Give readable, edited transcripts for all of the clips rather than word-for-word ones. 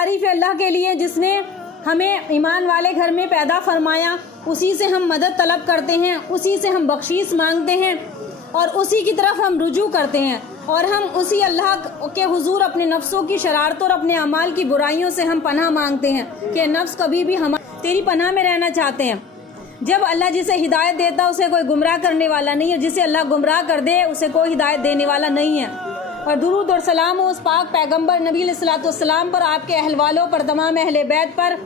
तारीफ़ है अल्लाह के लिए जिसने हमें ईमान वाले घर में पैदा फरमाया। उसी से हम मदद तलब करते हैं, उसी से हम बख्शीश मांगते हैं और उसी की तरफ हम रुजू करते हैं और हम उसी अल्लाह के हुजूर अपने नफ्सों की शरारतों और अपने अमाल की बुराइयों से हम पनाह मांगते हैं कि नफ्स कभी भी हम तेरी पनाह में रहना चाहते हैं। जब अल्लाह जिसे हिदायत देता उसे कोई गुमराह करने वाला नहीं है, जिसे अल्लाह गुमराह कर दे उसे कोई हिदायत देने वाला नहीं है। और दुरूद और सलाम हो उस पाक पैगम्बर नबी अलैहिस्सलातु वस्सलाम पर, आपके अहलवालों पर, तमाम अहले बैत पर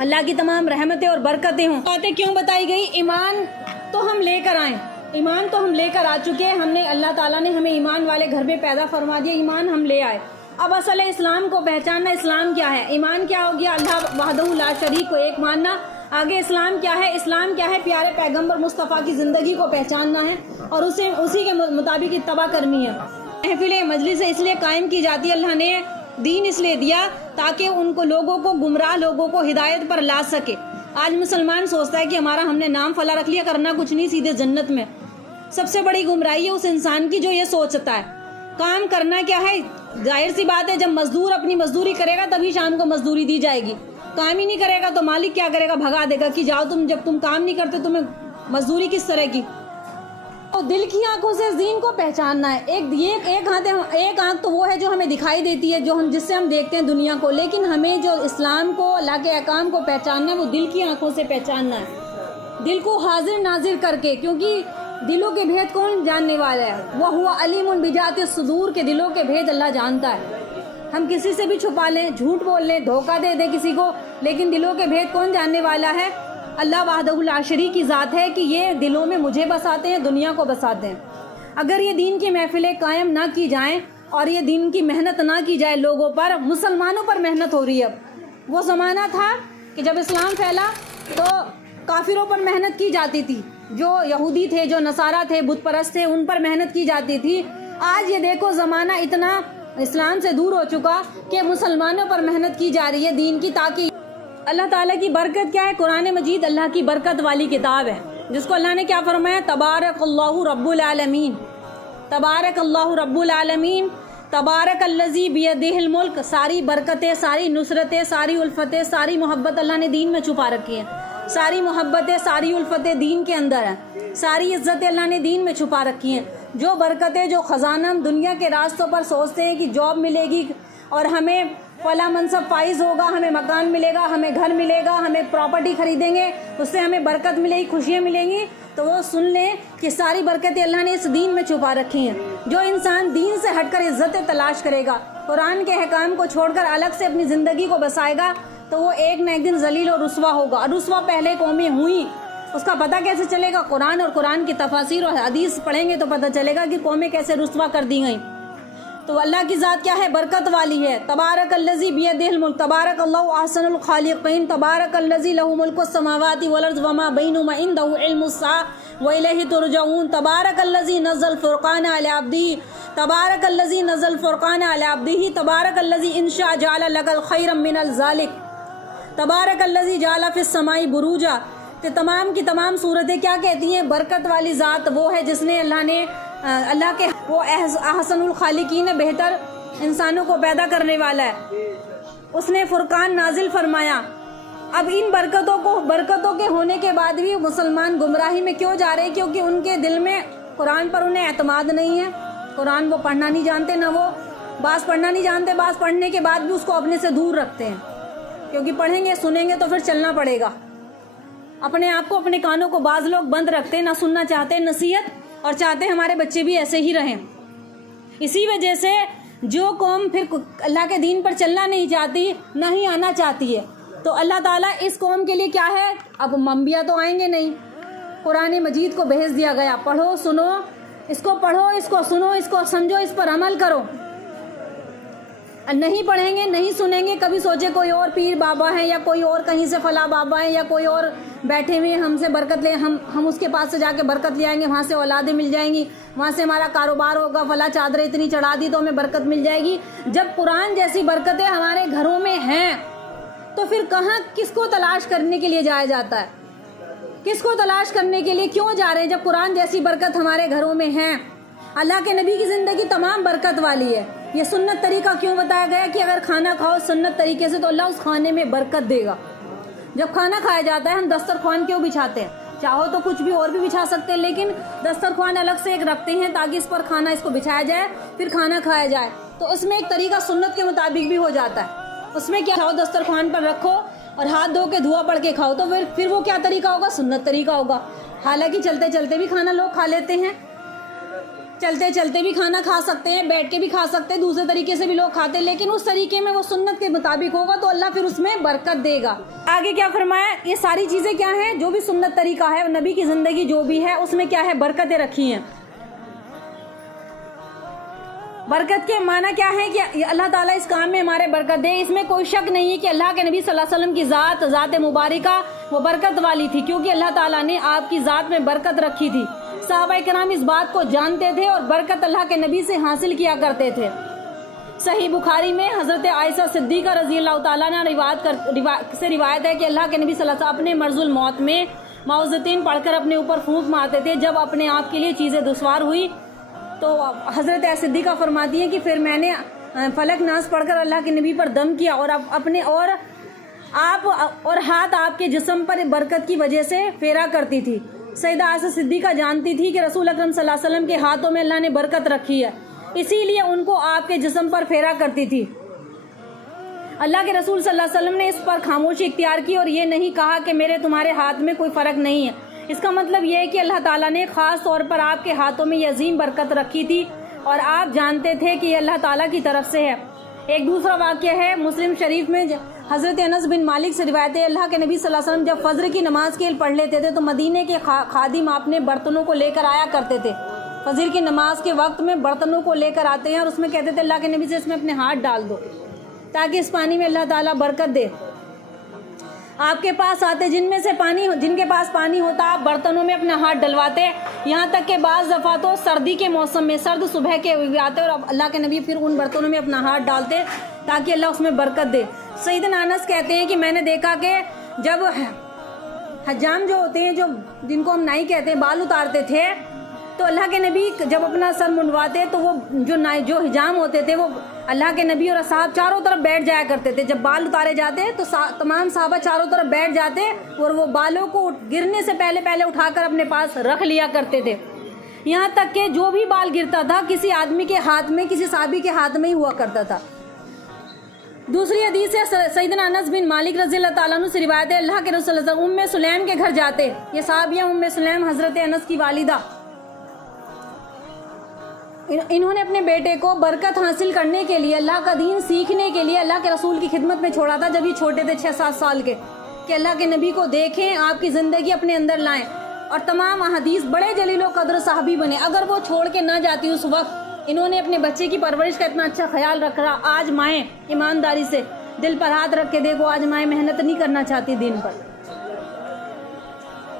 अल्लाह की तमाम रहमतें और बरकतें हों। बातें क्यों बताई गई? ईमान तो हम लेकर आए, ईमान तो हम लेकर आ चुके हैं। हमने अल्लाह ताला ने हमें ईमान वाले घर में पैदा फरमा दिया, ईमान हम ले आए। अब असल इस्लाम को पहचानना, इस्लाम क्या है, ईमान क्या हो गया, अल्लाह वहदहू ला शरीक को एक मानना। आगे इस्लाम क्या है? इस्लाम क्या है? प्यारे पैगम्बर मुस्तफ़ा की ज़िंदगी को पहचानना है और उसी के मुताबिक इत्तबा करनी है। महफिल मजलिस इसलिए कायम की जाती है, अल्लाह ने दीन इसलिए दिया ताकि उनको लोगों को, गुमराह लोगों को हिदायत पर ला सके। आज मुसलमान सोचता है कि हमारा हमने नाम फला रख लिया, करना कुछ नहीं, सीधे जन्नत में। सबसे बड़ी गुमराही है उस इंसान की जो ये सोचता है। काम करना क्या है? जाहिर सी बात है, जब मजदूर अपनी मजदूरी करेगा तभी शाम को मजदूरी दी जाएगी। काम ही नहीं करेगा तो मालिक क्या करेगा? भगा देगा कि जाओ तुम, जब तुम काम नहीं करते तुम्हें मजदूरी किस तरह की। तो दिल की आंखों से दीन को पहचानना है। एक आंख तो वो है जो हमें दिखाई देती है, जिससे हम देखते हैं दुनिया को, लेकिन हमें जो इस्लाम को, अल्लाह के अहकाम को पहचानना है वो दिल की आंखों से पहचानना है, दिल को हाजिर नाजिर करके। क्योंकि दिलों के भेद कौन जानने वाला है? वह हुआ अलीमुन बिजाति सुदूर, के दिलों के भेद अल्लाह जानता है। हम किसी से भी छुपा लें, झूठ बोल लें, धोखा दे दे किसी को, लेकिन दिलों के भेद कौन जानने वाला है? अल्लाह वहदहू ला शरीक की ज़ात है कि ये दिलों में मुझे बसाते हैं, दुनिया को बसाते हैं। अगर ये दीन की महफिलें कायम ना की जाएं और ये दीन की मेहनत ना की जाए, लोगों पर, मुसलमानों पर मेहनत हो रही है। अब वो ज़माना था कि जब इस्लाम फैला तो काफिरों पर मेहनत की जाती थी, जो यहूदी थे, जो नसारा थे, बुत परस्त थे, उन पर मेहनत की जाती थी। आज ये देखो ज़माना इतना इस्लाम से दूर हो चुका कि मुसलमानों पर मेहनत की जा रही है दीन की, ताकि अल्लाह ताला की बरकत क्या है? कुरान मजीद अल्लाह की बरकत वाली किताब है, जिसको अल्लाह ने क्या फरमाया? तबारकल्लाहु रब्बुल आलमीन, तबारकल्लाहु रब्बुल आलमीन, तबारकल्लज़ी बियदिहिल मुल्क। सारी बरकतें, सारी नुसरतें, सारी उल्फतें, सारी मोहब्बत अल्लाह ने दीन में छुपा रखी है। सारी मोहब्बतें, सारी उल्फतें दीन के अंदर है। सारी इज्जतें अल्लाह ने दीन में छुपा रखी हैं। जो बरकतें, जो ख़जाना हम दुनिया के रास्तों पर सोचते हैं कि जॉब मिलेगी और हमें फला मनसब फाइज होगा, हमें मकान मिलेगा, हमें घर मिलेगा, हमें प्रॉपर्टी खरीदेंगे, उससे हमें बरकत मिलेगी, खुशियाँ मिलेंगी, तो वो सुन लें कि सारी बरकतें अल्लाह ने इस दीन में छुपा रखी हैं। जो इंसान दीन से हटकर इज्जतें तलाश करेगा, कुरान के अहकाम को छोड़कर अलग से अपनी ज़िंदगी को बसाएगा, तो वो एक न एक दिन जलील और रुस्वा होगा। और रुस्वा पहले कौमें हुई, उसका पता कैसे चलेगा? कुरान और कुरान की तफासीर और हदीस पढ़ेंगे तो पता चलेगा कि कौमें कैसे रुस्वा कर दी गई। तो अल्लाह की ज़ात क्या है? बरकत वाली है। तबारकल्लज़ी बियदिहिल मुल्क, तबारकल्लाहु अहसनुल खालिक़ीन, तबारकल्लज़ी लहु मुल्कुस समावाति वल अर्ज़ वमा बैनुहुमा इंदहु इल्मुस साअ व इलैहि तुरजऊन, तबारकल्लज़ी नज़्ज़ल फ़ुरक़ान अला अब्दिही, तबारकल्लज़ी नज़्ज़ल फ़ुरक़ान अला अब्दिही, तबारकल्लज़ी इंशा जअल लकल खैरम मिनल ज़ालिक, तबारकल्लज़ी जअल फ़िस समाई बुरूजा। तो तमाम की तमाम सूरतें क्या कहती हैं? बरकत वाली ज़ात वो है जिसने अल्लाह के वो अहसनुल खालिकीन है, बेहतर इंसानों को पैदा करने वाला है। उसने फुरकान नाजिल फरमाया। अब इन बरकतों के होने के बाद भी मुसलमान गुमराही में क्यों जा रहे हैं? क्योंकि उनके दिल में कुरान पर उन्हें एतमाद नहीं है। कुरान वो पढ़ना नहीं जानते, ना वो बास पढ़ना नहीं जानते, बास पढ़ने के बाद भी उसको अपने से दूर रखते हैं, क्योंकि पढ़ेंगे सुनेंगे तो फिर चलना पड़ेगा। अपने आप को, अपने कानों को बाज लोग बंद रखते हैं, ना सुनना चाहते नसीहत, और चाहते हमारे बच्चे भी ऐसे ही रहें। इसी वजह से जो कौम फिर अल्लाह के दीन पर चलना नहीं चाहती, नहीं आना चाहती है, तो अल्लाह ताला इस कौम के लिए क्या है? अब अंबिया तो आएंगे नहीं, कुरान मजीद को भेज दिया गया, पढ़ो सुनो, इसको पढ़ो, इसको सुनो, इसको समझो, इस पर अमल करो। नहीं पढ़ेंगे, नहीं सुनेंगे, कभी सोचे कोई और पीर बाबा है या कोई और कहीं से फला बाबा है या कोई और बैठे हुए हमसे बरकत ले, हम उसके पास से जाके बरकत ले आएंगे, वहाँ से औलादें मिल जाएंगी, वहाँ से हमारा कारोबार होगा, फला चादरें इतनी चढ़ा दी तो हमें बरकत मिल जाएगी। जब कुरान जैसी बरकतें हमारे घरों में हैं तो फिर कहाँ, किसको तलाश करने के लिए जाया जाता है? किसको तलाश करने के लिए क्यों जा रहे हैं जब कुरान जैसी बरकत हमारे घरों में है? अल्लाह के नबी की ज़िंदगी तमाम बरकत वाली है। ये सुन्नत तरीका क्यों बताया गया कि अगर खाना खाओ सुन्नत तरीके से तो अल्लाह उस खाने में बरकत देगा। जब खाना खाया जाता है हम दस्तरख्वान क्यों बिछाते हैं? चाहो तो कुछ भी और भी बिछा सकते हैं, लेकिन दस्तरख्वान अलग से एक रखते हैं ताकि इस पर खाना इसको बिछाया जाए फिर खाना खाया जाए। तो उसमें एक तरीका सुन्नत के मुताबिक भी हो जाता है। उसमें क्या खाओ दस्तरख्वान पर रखो और हाथ धो के धुआं पड़ के खाओ, तो फिर वो क्या तरीका होगा? सुन्नत तरीका होगा। हालांकि चलते चलते भी खाना लोग खा लेते हैं, चलते चलते भी खाना खा सकते हैं, बैठ के भी खा सकते हैं, दूसरे तरीके से भी लोग खाते हैं, लेकिन उस तरीके में वो सुन्नत के मुताबिक होगा तो अल्लाह फिर उसमें बरकत देगा। आगे क्या फरमाया? ये सारी चीज़ें क्या हैं? जो भी सुन्नत तरीका है, नबी की ज़िंदगी जो भी है उसमें क्या है? बरकतें रखी हैं। बरकत के माना क्या है कि अल्लाह ताला इस काम में हमारे बरकत दे। इसमें कोई शक नहीं है कि अल्लाह के नबी सल्लल्लाहु अलैहि वसल्लम की ज़ात मुबारका वो बरकत वाली थी, क्योंकि अल्लाह ताला ने आपकी ज़ात में बरकत रखी थी। सहाबाए किराम इस बात को जानते थे और बरकत अल्लाह के नबी से हासिल किया करते थे। सही बुखारी में हज़रत आयशा सिद्दीक़ा रज़ियल्लाहु ताला अन्हा रिवायत है कि अल्लाह के नबी सल्लल्लाहु अलैहि वसल्लम अपने मर्ज़ुल मौत में मौज़तीन पढ़कर अपने ऊपर फूंक मारते थे। जब अपने आप के लिए चीज़ें दुश्वार हुई तो हज़रत सिद्दीक़ा फरमाती हैं कि फिर मैंने फलक नास पढ़कर अल्लाह के नबी पर दम किया और अपने और हाथ आपके जिस्म पर बरकत की वजह से फेरा करती थी। सैयदा आयशा सिद्दीक़ा जानती थी कि रसूल अकरम सल्लल्लाहु अलैहि वसल्लम के हाथों में अल्लाह ने बरकत रखी है, इसीलिए उनको आपके जिस्म पर फेरा करती थी। अल्लाह के रसूल सल्लल्लाहु अलैहि वसल्लम ने इस पर खामोशी इख्तियार की और ये नहीं कहा कि मेरे तुम्हारे हाथ में कोई फ़र्क नहीं है। इसका मतलब यह है कि अल्लाह ताला ने ख़ास तौर पर आपके हाथों में ये अजीम बरकत रखी थी और आप जानते थे कि ये अल्लाह ताला की तरफ से है। एक दूसरा वाक़या है मुस्लिम शरीफ में, हज़रत अनस बिन मालिक से रिवायत है, अल्लाह के नबी सल्लल्लाहु अलैहि वसल्लम जब फजर की नमाज के पढ़ लेते थे तो मदीने के खादिम आपने बर्तनों को लेकर आया करते थे। फजर की नमाज के वक्त में बर्तनों को लेकर आते हैं और उसमें कहते थे अल्लाह के नबी से इसमें अपने हाथ डाल दो ताकि इस पानी में अल्लाह ताला बरकत दे। आपके पास आते जिनके पास पानी होता आप बर्तनों में अपना हाथ डलवाते, यहाँ तक के बाज़ दफ़ा तो सर्दी के मौसम में सर्द सुबह के आते और अल्लाह के नबी फिर उन बर्तनों में अपना हाथ डालते ताकि अल्लाह उसमें बरकत दे। सैयदना अनस कहते हैं कि मैंने देखा कि जब हज्जाम जो होते हैं, जो जिनको हम नाई कहते हैं, बाल उतारते थे तो अल्लाह के नबी जब अपना सर मुंडवाते तो वो जो हिजाम होते थे वो अल्लाह के नबी और असहाब चारों तरफ बैठ जाया करते थे। जब बाल उतारे जाते तो तमाम सहाबा चारों तरफ बैठ जाते और वो बालों को गिरने से पहले उठाकर अपने पास रख लिया करते थे। यहाँ तक कि जो भी बाल गिरता था किसी आदमी के हाथ में, किसी सहाबी के हाथ में ही हुआ करता था। दूसरी हदीस है सैयदना अनस बिन मालिक रज़ियल्लाहु ताला अन्हु से रिवायत है, अल्लाह के रसूल उम्मे सुलैम के घर जाते। ये सहाबिया उम्मे सुलैम हज़रत अनस की वालिदा, इन्होंने अपने बेटे को बरकत हासिल करने के लिए, अल्लाह का दीन सीखने के लिए अल्लाह के रसूल की खिदमत में छोड़ा था जब ये छोटे थे 6-7 साल के, कि अल्लाह के नबी को देखें, आपकी ज़िंदगी अपने अंदर लाएं और तमाम अहदीस बड़े जलीलो कदर साहबी बने। अगर वो छोड़ के ना जाती उस वक्त, इन्होंने अपने बच्चे की परवरिश का इतना अच्छा ख्याल रखा। आज माएँ ईमानदारी से दिल पर हाथ रख के देखो, आज माएँ मेहनत नहीं करना चाहती दीन पर।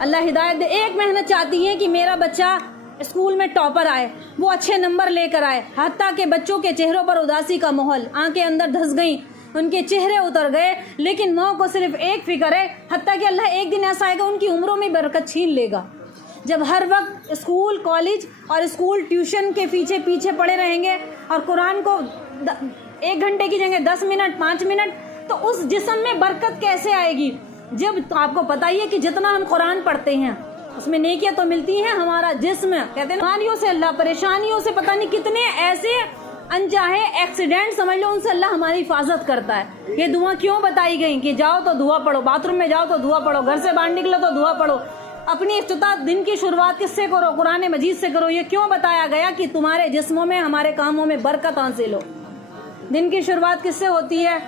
अल्लाह हिदायत दे। एक मेहनत चाहती है कि मेरा बच्चा स्कूल में टॉपर आए, वो अच्छे नंबर लेकर आए, हत्ता के बच्चों के चेहरों पर उदासी का माहौल, आंखें अंदर धंस गईं, उनके चेहरे उतर गए, लेकिन माँ को सिर्फ एक फिक्र है, हत्ता कि अल्लाह एक दिन ऐसा आएगा उनकी उम्रों में बरकत छीन लेगा। जब हर वक्त स्कूल, कॉलेज और स्कूल ट्यूशन के पीछे पड़े रहेंगे और कुरान को 1 घंटे की जगह 10 मिनट 5 मिनट, तो उस जिस्म में बरकत कैसे आएगी? जब तो आपको पता ही है कि जितना हम कुरान पढ़ते हैं उसमें नेकियां तो मिलती हैं, हमारा जिस्म कहते हैं बीमारियों से, अल्लाह परेशानियों से, पता नहीं कितने ऐसे अनचाहे एक्सीडेंट समझ लो, उनसे अल्लाह हमारी हिफाजत करता है। ये दुआ क्यों बताई गई कि जाओ तो दुआ पढ़ो, बाथरूम में जाओ तो दुआ पढ़ो, घर से बाहर निकलो तो दुआ पढ़ो, अपनी इफ्तिताह दिन की शुरुआत किससे करो? कुरान मजीद से करो। ये क्यों बताया गया कि तुम्हारे जिस्मों में, हमारे कामों में बरकत हासिल हो। दिन की शुरुआत किससे होती है?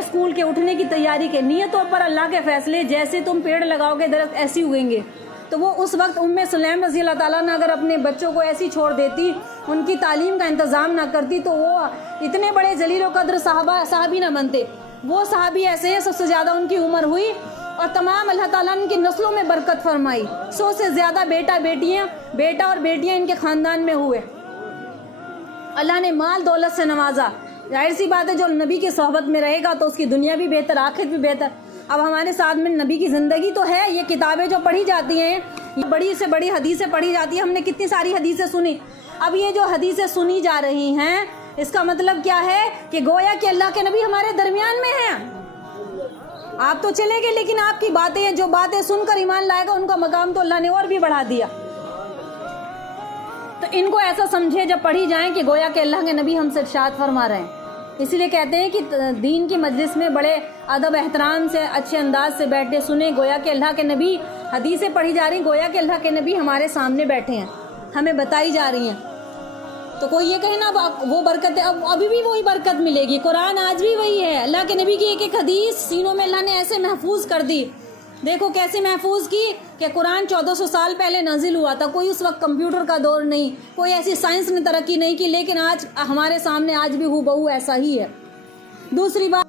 स्कूल के उठने की तैयारी के नियतों पर अल्लाह के फैसले। जैसे तुम पेड़ लगाओगे दरख्त ऐसी उगेंगे। तो वो उस वक्त उम्मे सुलैम रज़ियल्लाहु ताला अन्हा अगर अपने बच्चों को ऐसी छोड़ देती, उनकी तालीम का इंतज़ाम ना करती, तो वो इतने बड़े जलील कद्र साहबी ना बनते। वो साहबी ऐसे हैं, सबसे ज़्यादा उनकी उम्र हुई और तमाम अल्लाह ताला ने इनकी नस्लों में बरकत फरमाई। 100 से ज़्यादा बेटा और बेटियाँ इनके ख़ानदान में हुए। अल्लाह ने माल दौलत से नवाजा। जाहिर सी बात है, जो नबी की सोहबत में रहेगा तो उसकी दुनिया भी बेहतर, आखिरत भी बेहतर। अब हमारे साथ में नबी की ज़िंदगी तो है, ये किताबें जो पढ़ी जाती हैं, ये बड़ी से बड़ी हदीसें पढ़ी जाती है। हमने कितनी सारी हदीसें सुनी, अब ये जो हदीसें सुनी जा रही हैं, इसका मतलब क्या है कि गोया कि अल्लाह के नबी हमारे दरमियान में हैं। आप तो चले गए, लेकिन आपकी बातें, जो बातें सुनकर ईमान लाएगा, उनका मकाम तो अल्लाह ने और भी बढ़ा दिया। तो इनको ऐसा समझे जब पढ़ी जाए कि गोया के अल्लाह के नबी हमसे इरशाद फरमा रहे हैं। इसीलिए कहते हैं कि दीन की मजलिस में बड़े अदब एहतराम से, अच्छे अंदाज से बैठे सुने। गोया के अल्लाह के नबी, हदीसें पढ़ी जा रही, गोया के अल्लाह के नबी हमारे सामने बैठे हैं, हमें बताई जा रही हैं। तो कोई ये कहे ना वो बरकत है, अब अभी भी वही बरकत मिलेगी। कुरान आज भी वही है। अल्लाह के नबी की एक एक हदीस सीनों में अल्लाह ने ऐसे महफूज कर दी। देखो कैसे महफूज की कि कुरान 1400 साल पहले नाजिल हुआ था। कोई उस वक्त कंप्यूटर का दौर नहीं, कोई ऐसी साइंस ने तरक्की नहीं की, लेकिन आज हमारे सामने आज भी हूबहू ऐसा ही है। दूसरी बात,